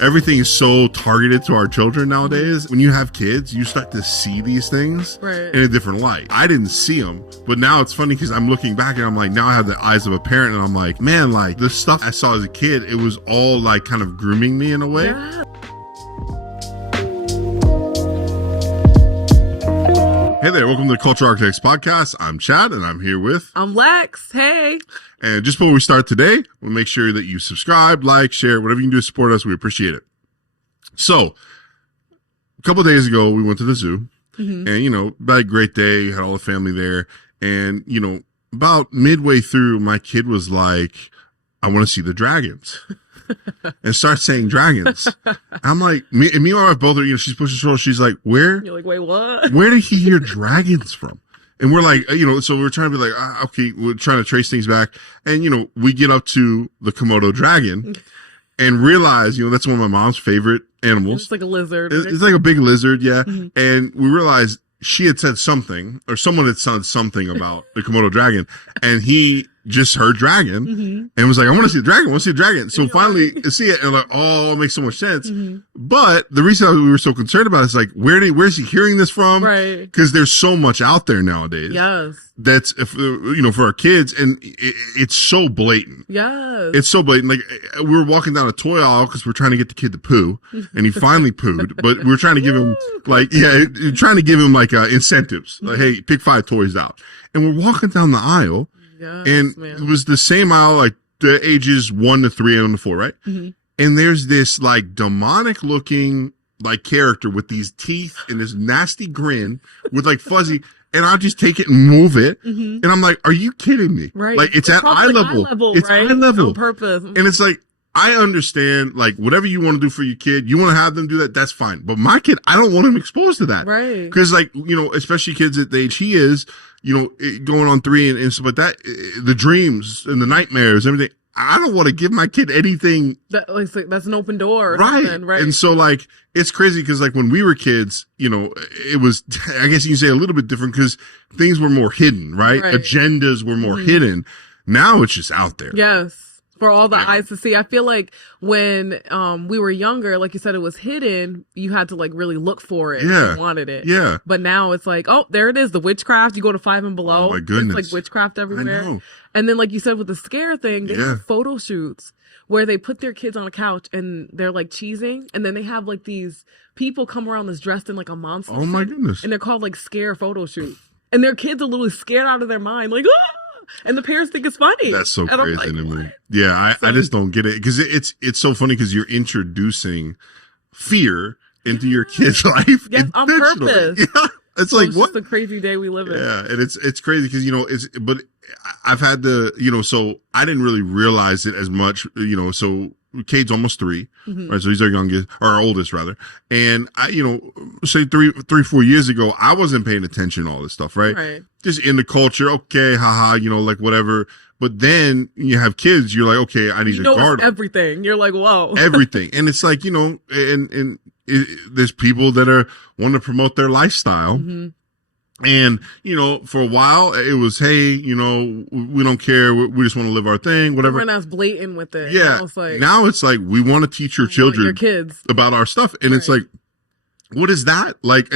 everything is so targeted to our children nowadays. When you have kids, you start to see these things in a different light. I didn't see them, but now it's funny because I'm looking back and I'm like, now I have the eyes of a parent and I'm like, man, like the stuff I saw as a kid, it was all like kind of grooming me in a way. Yeah. Hey there, welcome to the Culture Architects Podcast. I'm Chad and I'm here with... I'm Lex. Hey. And just before we start today, we'll make sure that you subscribe, like, share, whatever you can do to support us. We appreciate it. So, a couple of days ago, we went to the zoo. And, had a great day, had all the family there. And, about midway through, my kid was like, I want to see the dragons. And start saying dragons. I'm like, me and my wife both are, she's pushing stroller. She's like, where? You're like, wait, what? Where did he hear dragons from? And we're like, so we're trying to be like, okay, we're trying to trace things back. And, we get up to the Komodo dragon and realize, that's one of my mom's favorite animals. It's like a lizard. It's like a big lizard, yeah. Mm-hmm. And we realized she had said something, or someone had said something about the Komodo dragon, and he just heard dragon and was like, I want to see the dragon, I want to see the dragon. So finally see it and like, oh, it makes so much sense. But the reason we were so concerned about it is like, where's he hearing this from? Right. Because there's so much out there nowadays. Yes. That's, for our kids, and it's so blatant. Yes. It's so blatant. Like, we were walking down a toy aisle because we're trying to get the kid to poo, and he finally pooed, but we were trying to give him, incentives. Like, hey, pick 5 toys out. And we're walking down the aisle, and it was the same aisle, like the ages 1 to 3 and on the 4, right? And there's this, like, demonic looking, like, character with these teeth and this nasty grin with, like, fuzzy. And I'll just take it and move it. And I'm like, are you kidding me? Right. Like, it's at eye level. It's right? eye level. On purpose. And it's like, I understand, like, whatever you want to do for your kid, you want to have them do that, that's fine. But my kid, I don't want him exposed to that. Right. Because, like, especially kids at the age he is, going on 3 and stuff like that, the dreams and the nightmares, everything. I don't want to give my kid anything. That's an open door. Right. Right. And so, like, it's crazy because, like, when we were kids, it was, I guess you can say a little bit different because things were more hidden, right? Agendas were more hidden. Now it's just out there. Yes. For all the eyes to see. I feel like when we were younger, like you said, it was hidden. You had to like really look for it. Yeah. If you wanted it. Yeah. But now it's like, oh, there it is. The witchcraft. You go to 5 and below. Oh my goodness. It's like witchcraft everywhere. I know. And then like you said with the scare thing, they have photo shoots where they put their kids on a couch and they're like cheesing. And then they have like these people come around that's dressed in like a monster. Oh my goodness. And they're called like scare photo shoots. And their kids are literally scared out of their mind. Like, ah! And the parents think it's funny. That's so and crazy like, to me. Yeah, I just don't get it because it's so funny because you're introducing fear into your kid's life. Yes, on purpose. Yeah, it's like what? It's a crazy day we live in. Yeah, and it's crazy because but I've had the so I didn't really realize it as much. So Cade's almost 3, right? So he's our youngest, or our oldest rather. And I, say 4 years ago, I wasn't paying attention to all this stuff, right? Right. Just in the culture, okay, haha, like whatever. But then you have kids, you're like, okay, I need to guard everything. You're like, whoa. Everything. And it's like, there's people that are want to promote their lifestyle. And, for a while it was, hey, we don't care. We just want to live our thing, whatever. Everyone else blatant with it. Yeah. Now it's like, we want to teach your children, your kids about our stuff. And it's like, what is that? Like,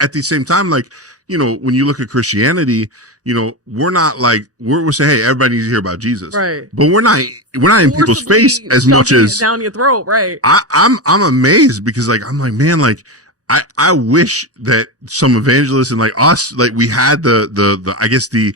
at the same time, like, when you look at Christianity, we're not like, we're saying, hey, everybody needs to hear about Jesus. Right. But we're not in people's face as much as down your throat. Right. I'm amazed because like, I'm like, man, like, I wish that some evangelists and like us, like we had the I guess the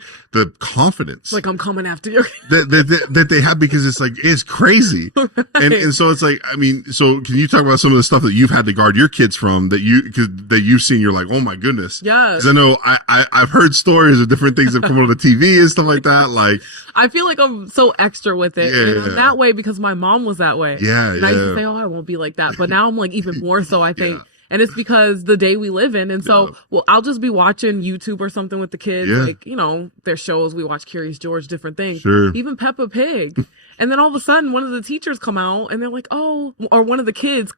confidence. Like, I'm coming after you. that they have, because it's like, it's crazy. Right. And so it's like, I mean, so can you talk about some of the stuff that you've had to guard your kids from that you've seen, you're like, oh my goodness. Yes. Cause I know I've heard stories of different things that come on the TV and stuff like that. Like, I feel like I'm so extra with it. Yeah. And I'm that way because my mom was that way. Yeah. And I used to say, oh, I won't be like that. But now I'm like even more so, I think. Yeah. And it's because the day we live in. And so, I'll just be watching YouTube or something with the kids. Yeah. Like, their shows. We watch Curious George, different things. Sure. Even Peppa Pig. And then all of a sudden, one of the teachers come out and they're like, oh, or one of the kids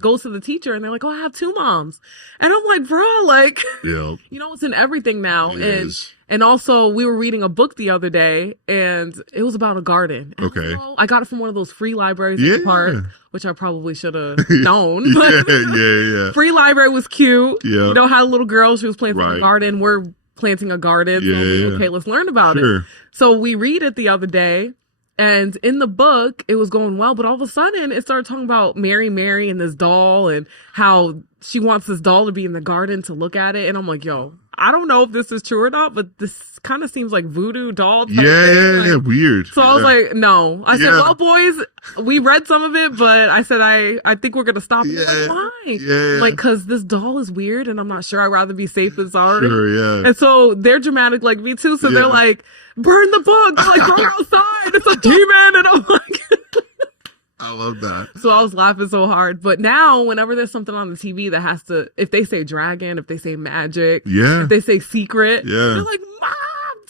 goes to the teacher and they're like, oh, I have 2 moms. And I'm like, bro, like, it's in everything now. And also, we were reading a book the other day, and it was about a garden. And okay. I got it from one of those free libraries at the park, which I probably should have known. But yeah. Free library was cute. Yeah. You know, had a little girl, she was planting a garden. We're planting a garden. So okay, let's learn about it. So we read it the other day. And in the book, it was going well, but all of a sudden it started talking about Mary and this doll and how she wants this doll to be in the garden to look at it. And I'm like, yo, I don't know if this is true or not, but this kind of seems like voodoo doll type thing. Yeah, weird. So I was like, no. I said, well, boys, we read some of it, but I said, I think we're going to stop. Like, why? Like, because this doll is weird and I'm not sure. I'd rather be safe than sorry. And so they're dramatic like me too. So they're like, burn the book. They're like, go outside. It's a demon. And I'm like... I love that. So I was laughing so hard. But now, whenever there's something on the TV that has to, if they say dragon, if they say magic, if they say secret, they're like, Mom,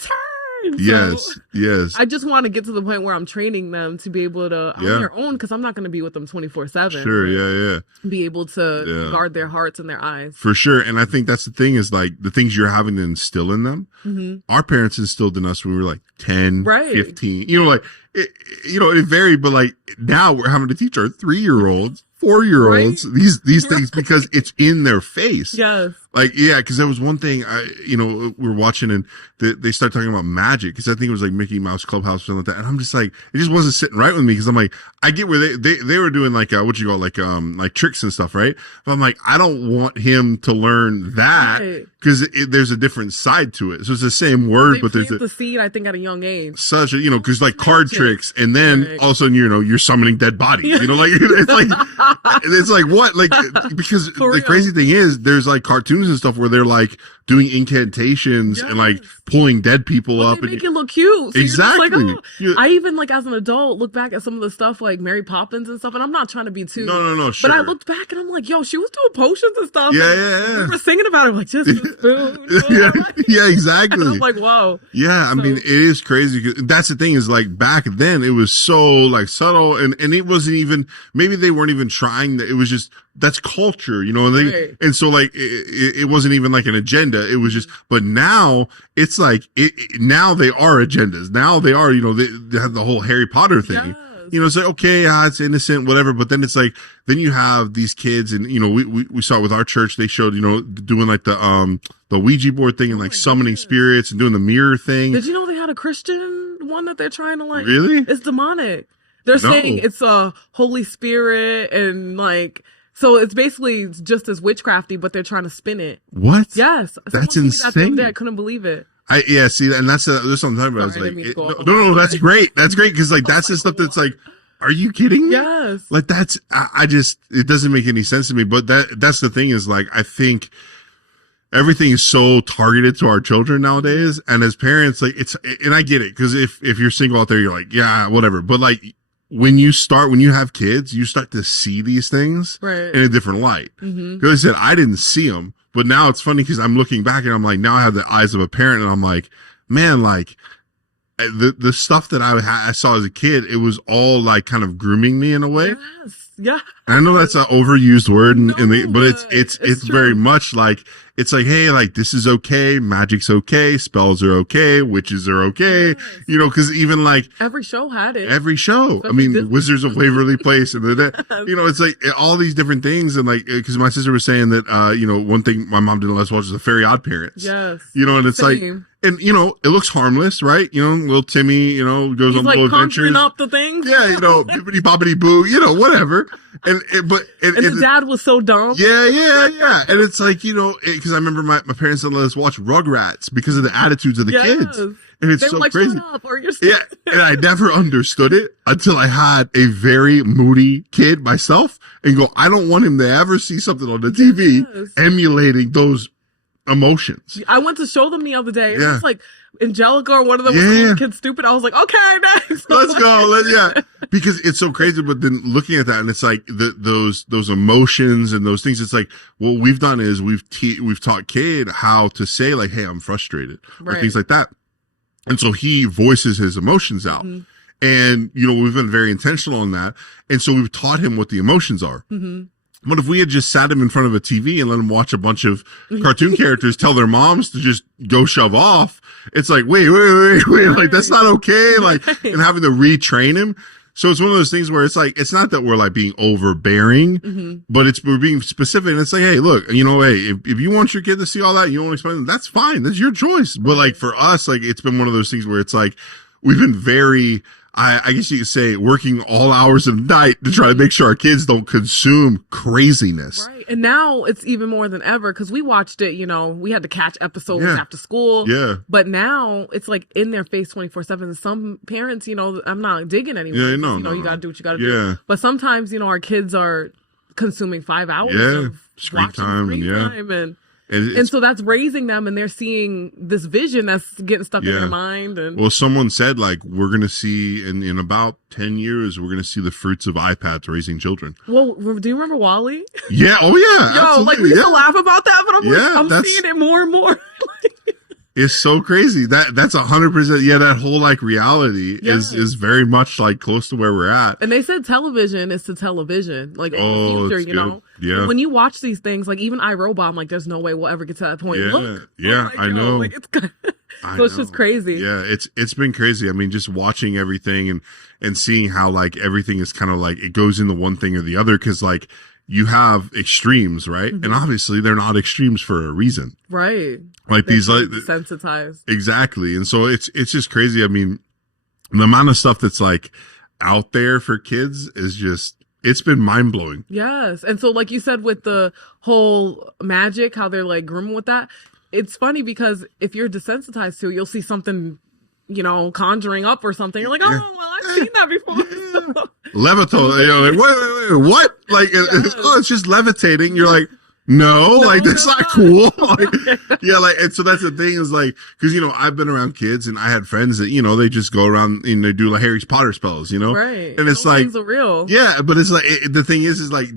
turn. Yes. I just want to get to the point where I'm training them to be able to, on their own, because I'm not going to be with them 24/7. Sure, Be able to guard their hearts and their eyes. For sure. And I think that's the thing is like the things you're having to instill in them. Our parents instilled in us when we were like 10, 15. You know, like, it varied, but like now we're having to teach our 3-year-olds, 4-year-olds these things because it's in their face. Like, because there was one thing we were watching and they started talking about magic because I think it was like Mickey Mouse Clubhouse or something like that. And I'm just like, it just wasn't sitting right with me because I'm like, I get where they were doing like like tricks and stuff, right? But I'm like, I don't want him to learn that because there's a different side to it. So it's the same word, but there's the seed, I think, at a young age. Such a, because like card tricks, and then all of a sudden, you're summoning dead bodies. Like it's like what? Like because the crazy thing is, there's like cartoons and stuff where they're like doing incantations and like pulling dead people up. They make it look cute. So exactly. Like, I even like as an adult look back at some of the stuff like Mary Poppins and stuff, and I'm not trying to be too. No, sure. But I looked back and I'm like, yo, she was doing potions and stuff. Yeah. We were singing about it, like just a spoon. Exactly. And I'm like, whoa. Yeah, I mean, it is crazy. That's the thing is like back then it was so like subtle and it wasn't even, maybe they weren't even trying that. It was just, that's culture, and so like it wasn't even like an agenda. It was just, but now it's like now they are agendas. Now they are, they have the whole Harry Potter thing. It's like, okay, it's innocent, whatever. But then it's like, then you have these kids and, we saw it with our church. They showed, doing like the Ouija board thing and like summoning spirits and doing the mirror thing. Did you know they had a Christian one that they're trying to like, really? It's demonic. They're saying it's a Holy Spirit and like, so it's basically just as witchcrafty, but they're trying to spin it. What? Yes. That's insane. I couldn't believe it. See, and that's what I'm talking about. I was like, no, that's great. That's great. Cause like, that's the stuff that's like, are you kidding me? Yes. Like it doesn't make any sense to me, but that's the thing is like, I think everything is so targeted to our children nowadays. And as parents, like and I get it. Cause if you're single out there, you're like, yeah, whatever. But like, when you have kids, you start to see these things in a different light. Because I said, I didn't see them, but now it's funny because I'm looking back and I'm like, now I have the eyes of a parent and I'm like, man, like the stuff that I saw as a kid, it was all like kind of grooming me in a way. Yeah. I know that's an overused word but it's very much like, it's like, hey, like this is okay. Magic's okay. Spells are okay. Witches are okay. Cause even like every show had it. Every show. I mean, Wizards of Waverly Place and it's like all these different things. And like, cause my sister was saying that, one thing my mom didn't let us watch is the Fairy Odd Parents. Yes. And it's like, and it looks harmless, right? Little Timmy, goes on little adventures. Up the things. Yeah, bippity boppity boo, whatever. And the dad was so dumb. Yeah. And it's like, because I remember my parents didn't let us watch Rugrats because of the attitudes of the kids. And it's so crazy. Shut up, or you're and I never understood it until I had a very moody kid myself and go, I don't want him to ever see something on the TV emulating those emotions. I went to show them the other day and it's like Angelica or one of them was kids stupid. I was like, okay, next. Let's go. Because it's so crazy. But then looking at that and it's like those emotions and those things, it's like, what we've done is we've taught kid how to say like, hey, I'm frustrated or things like that. And so he voices his emotions out. And, we've been very intentional on that. And so we've taught him what the emotions are. But if we had just sat him in front of a TV and let him watch a bunch of cartoon characters tell their moms to just go shove off, it's like, wait, like that's not okay. Like, and having to retrain him. So it's one of those things where it's like, it's not that we're like being overbearing, but we're being specific. And it's like, hey, look, you know, hey, if you want your kid to see all that, you don't explain them, that's fine. That's your choice. But like for us, like it's been one of those things where it's like, we've been very, I guess you could say, working all hours of the night to try to make sure our kids don't consume craziness. Right. And now it's even more than ever because we watched it, you know, we had to catch episodes after school. Yeah. But now it's like in their face 24/7. Some parents, you know, I'm not digging anymore. Yeah, you got to do what you got to do. But sometimes, you know, our kids are consuming 5 hours of screen time. And so that's raising them, and they're seeing this vision that's getting stuck in their mind. And well, someone said like we're gonna see in about 10 years we're gonna see the fruits of iPads raising children. Well, do you remember WALL-E? Yeah. Oh yeah. Yo, absolutely. like we used to laugh about that, but I'm seeing it more and more. It's so crazy. That's 100%. Yeah, that whole like reality is very much like close to where we're at. And they said television is to television, like in the future, you know. Yeah. When you watch these things, like even iRobot, I'm like, there's no way we'll ever get to that point. Yeah. Look, I know. Like it's so it's just crazy. Yeah, it's been crazy. I mean, just watching everything and seeing how like everything is kind of like it goes into one thing or the other because like you have extremes, right? And obviously they're not extremes for a reason. Right. Like these like desensitized. Exactly. And so it's just crazy. I mean, the amount of stuff that's like out there for kids is just it's been mind blowing. Yes. And so like you said with the whole magic, how they're like grooming with that, it's funny because if you're desensitized to it, you'll see something, you know, conjuring up or something. You're like, oh, well, I've seen that before. Levitate, you know, like, wait, what? Like, it's just levitating. You're like, no, like, that's not cool. Like, yeah, like, and so that's the thing is like, cause, you know, I've been around kids and I had friends that, you know, they just go around and they do like Harry Potter spells, you know? Right. And it's like, real. Yeah, but it's like, the thing is like,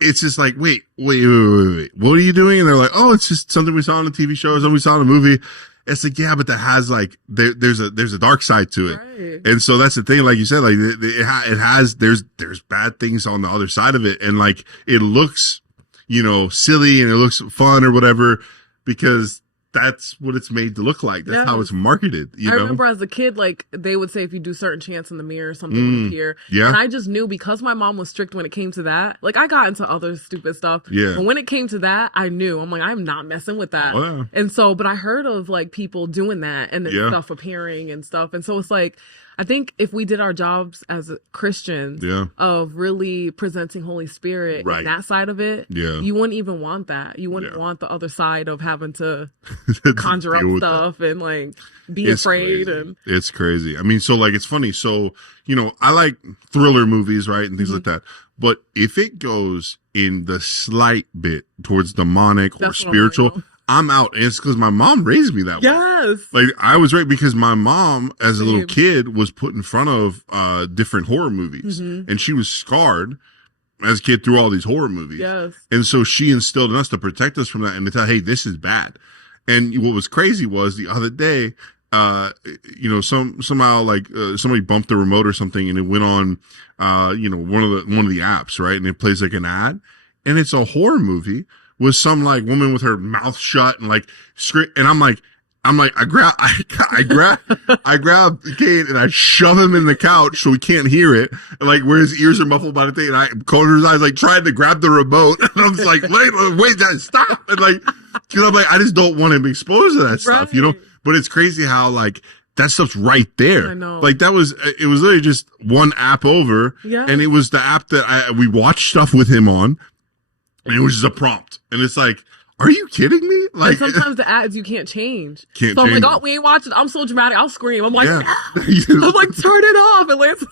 it's just like, wait, what are you doing? And they're like, oh, it's just something we saw on a TV show or something we saw in a movie. It's like, yeah, but that has like, there's a dark side to it. Right. And so that's the thing, like you said, like it has, there's bad things on the other side of it. And like, it looks, you know, silly and it looks fun or whatever, because that's what it's made to look like. That's how it's marketed. I remember as a kid, like they would say if you do certain chants in the mirror or something would appear. Yeah. And I just knew because my mom was strict when it came to that. Like I got into other stupid stuff. Yeah. But when it came to that, I knew. I'm like, I'm not messing with that. Wow. And so, but I heard of like people doing that and then stuff appearing and stuff. And so it's like, I think if we did our jobs as Christians of really presenting Holy Spirit and that side of it, you wouldn't even want that. You wouldn't want the other side of having to conjure up stuff and like be afraid. And it's crazy. I mean, so like, it's funny. So, you know, I like thriller movies, right? And things like that. But if it goes in the slight bit towards demonic or spiritual, I'm out. And it's because my mom raised me that way. Yes. Like I was right because my mom, as a little kid, was put in front of different horror movies, and she was scarred as a kid through all these horror movies. Yes. And so she instilled in us to protect us from that and to tell, hey, this is bad. And what was crazy was the other day, you know, somehow like somebody bumped the remote or something, and it went on, you know, one of the apps, right? And it plays like an ad, and it's a horror movie with some like woman with her mouth shut and like and I'm like, I grab Kate and I shove him in the couch so he can't hear it. And like where his ears are muffled by the thing. And I closed his eyes, like trying to grab the remote. And I was like, wait, stop. And like, cause I'm like, I just don't want him exposed to that stuff, you know? But it's crazy how like that stuff's right there. I know. Like it was literally just one app over. Yeah. And it was the app that we watched stuff with him on. And it was just a prompt. And it's like, are you kidding me? Like and sometimes the ads you can't change. So I'm like, oh, we ain't watching. I'm so dramatic. I'll scream. I'm like, I'm like, turn it off. And Lance.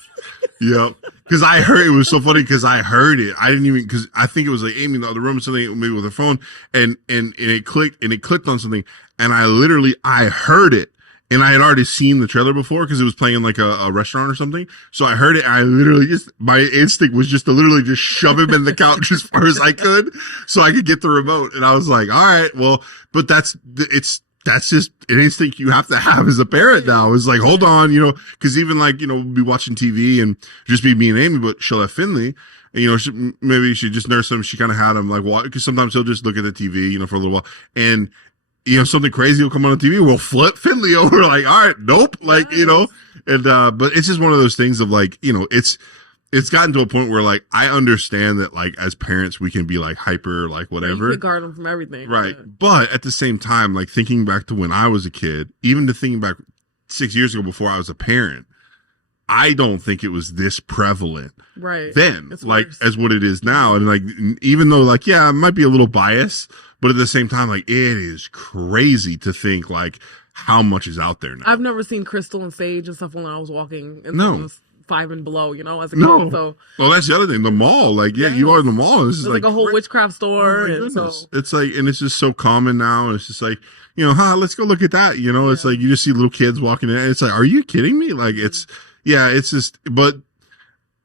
Yeah. Cause I heard, it was so funny cause I heard it. I didn't even, cause I think it was like Amy in the other room or something, maybe with her phone. And it clicked on something. And I heard it. And I had already seen the trailer before because it was playing in like a restaurant or something. So I heard it and I literally my instinct was just to literally just shove him in the couch as far as I could so I could get the remote. And I was like, all right, well, but that's just an instinct you have to have as a parent now. It's like, hold on, you know, cause even like, you know, we'll be watching TV and just be me and Amy, but she'll have Finley. And, you know, maybe she just nurse him. She kind of had him like, cause sometimes he'll just look at the TV, you know, for a little while. And you know, something crazy will come on the TV. We'll flip Finley over. Like, all right, nope. Like, you know, and, but it's just one of those things of like, you know, it's gotten to a point where like, I understand that like as parents, we can be like hyper, like whatever. You can guard them from everything. Right. Yeah. But at the same time, like thinking back to when I was a kid, even to thinking back 6 years ago before I was a parent, I don't think it was this prevalent then, it's like worse. As what it is now. And like, even though like, yeah, it might be a little biased, but at the same time, like it is crazy to think like how much is out there now. I've never seen crystal and sage and stuff when I was walking. And no. 5 and below, you know, as a kid. So, well, that's the other thing. The mall, like, yeah, you are in the mall. This is like a whole witchcraft store. Oh, and so it's like, and it's just so common now. And it's just like, you know, let's go look at that. You know, it's like you just see little kids walking in. It's like, are you kidding me? Like, it's just, but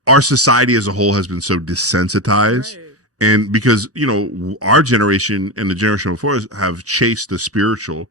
our society as a whole has been so desensitized. Right. And because, you know, our generation and the generation before us have chased the spiritual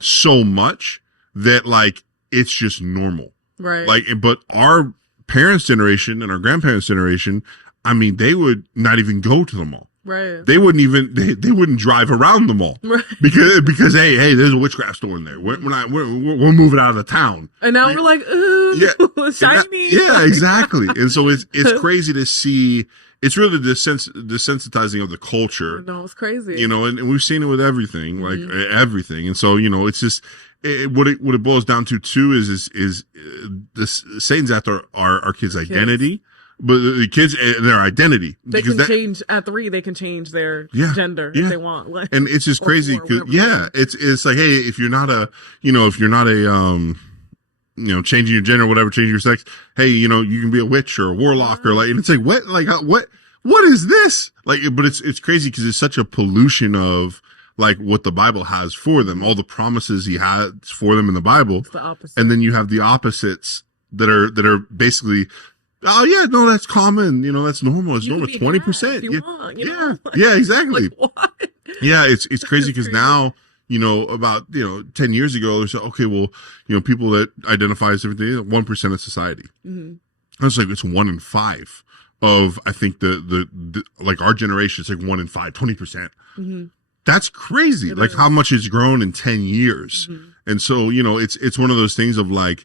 so much that like it's just normal. Right. Like, but our parents' generation and our grandparents' generation, I mean, they would not even go to the mall. Right. They wouldn't even, they wouldn't drive around the mall. Right. Because hey, there's a witchcraft store in there. We're moving out of the town. And now we're like, ooh, shiny. Yeah, exactly. And so it's crazy to see. It's really the desensitizing of the culture. No, it's crazy. You know, and we've seen it with everything, like everything. And so, you know, it's just, what it boils down to too is this Satan's after our kids' identity, but the kids their identity. They can change at 3. They can change their gender if they want. Like, and it's just crazy because it's like, hey, if you're not a changing your gender, or whatever, changing your sex, hey, you know, you can be a witch or a warlock or like, and it's like what is this? Like, but it's crazy because it's such a pollution of like what the Bible has for them, all the promises he has for them in the Bible. It's the opposite. And then you have the opposites that are basically, oh yeah, no, that's common. You know, that's normal. It's normal. 20%. Yeah, exactly. Like, what? Yeah. It's crazy because now, you know, about, you know, 10 years ago, they said, okay, well, you know, people that identify as different things, 1% of society. Mm-hmm. I was like, it's 1 in 5 of, I think the like our generation, it's like 1 in 5, 20%. Mm-hmm. That's crazy. Like how much it's grown in 10 years. Mm-hmm. And so, you know, it's one of those things of like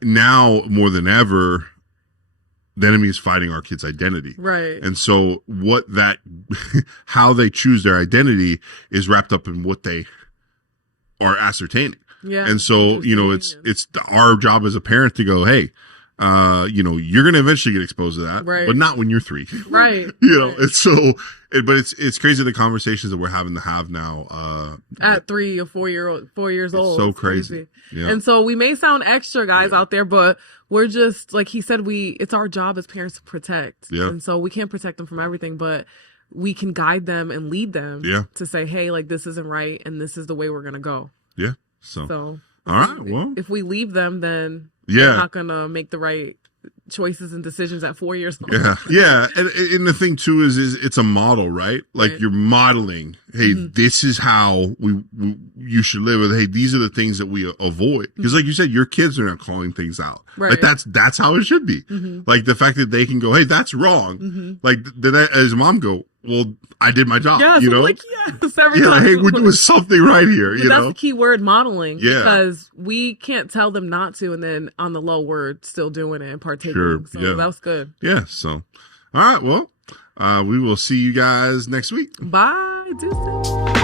now more than ever, the enemy is fighting our kids' identity. Right. And so how they choose their identity is wrapped up in what they are ascertaining. Yeah. And so, you know, it's our job as a parent to go, hey, you know, you're going to eventually get exposed to that, but not when you're 3. Right. You know, it's so, but it's crazy the conversations that we're having to have now. At 3 or 4 years old. So crazy. Yeah. And so we may sound extra guys out there, but we're just, like he said, it's our job as parents to protect. Yeah. And so we can't protect them from everything, but we can guide them and lead them to say, hey, like this isn't right. And this is the way we're going to go. Yeah. So all right. Well, if we leave them, then they're not going to make the right choices and decisions at 4 years old. Yeah. And the thing too is it's a model, right? Like you're modeling, hey, this is how you should live with. Hey, these are the things that we avoid. Because like you said, your kids are not calling things out. Right. Like that's how it should be. Mm-hmm. Like the fact that they can go, hey, that's wrong. Mm-hmm. Like that as mom go, well, I did my job. Yes, you know? Like, yes, every time. Hey, we're doing something right here. But that's the key word, modeling. Yeah. Because we can't tell them not to, and then on the low, we're still doing it and partaking. Sure. So that was good. Yeah. So, all right. Well, we will see you guys next week. Bye. Deuces.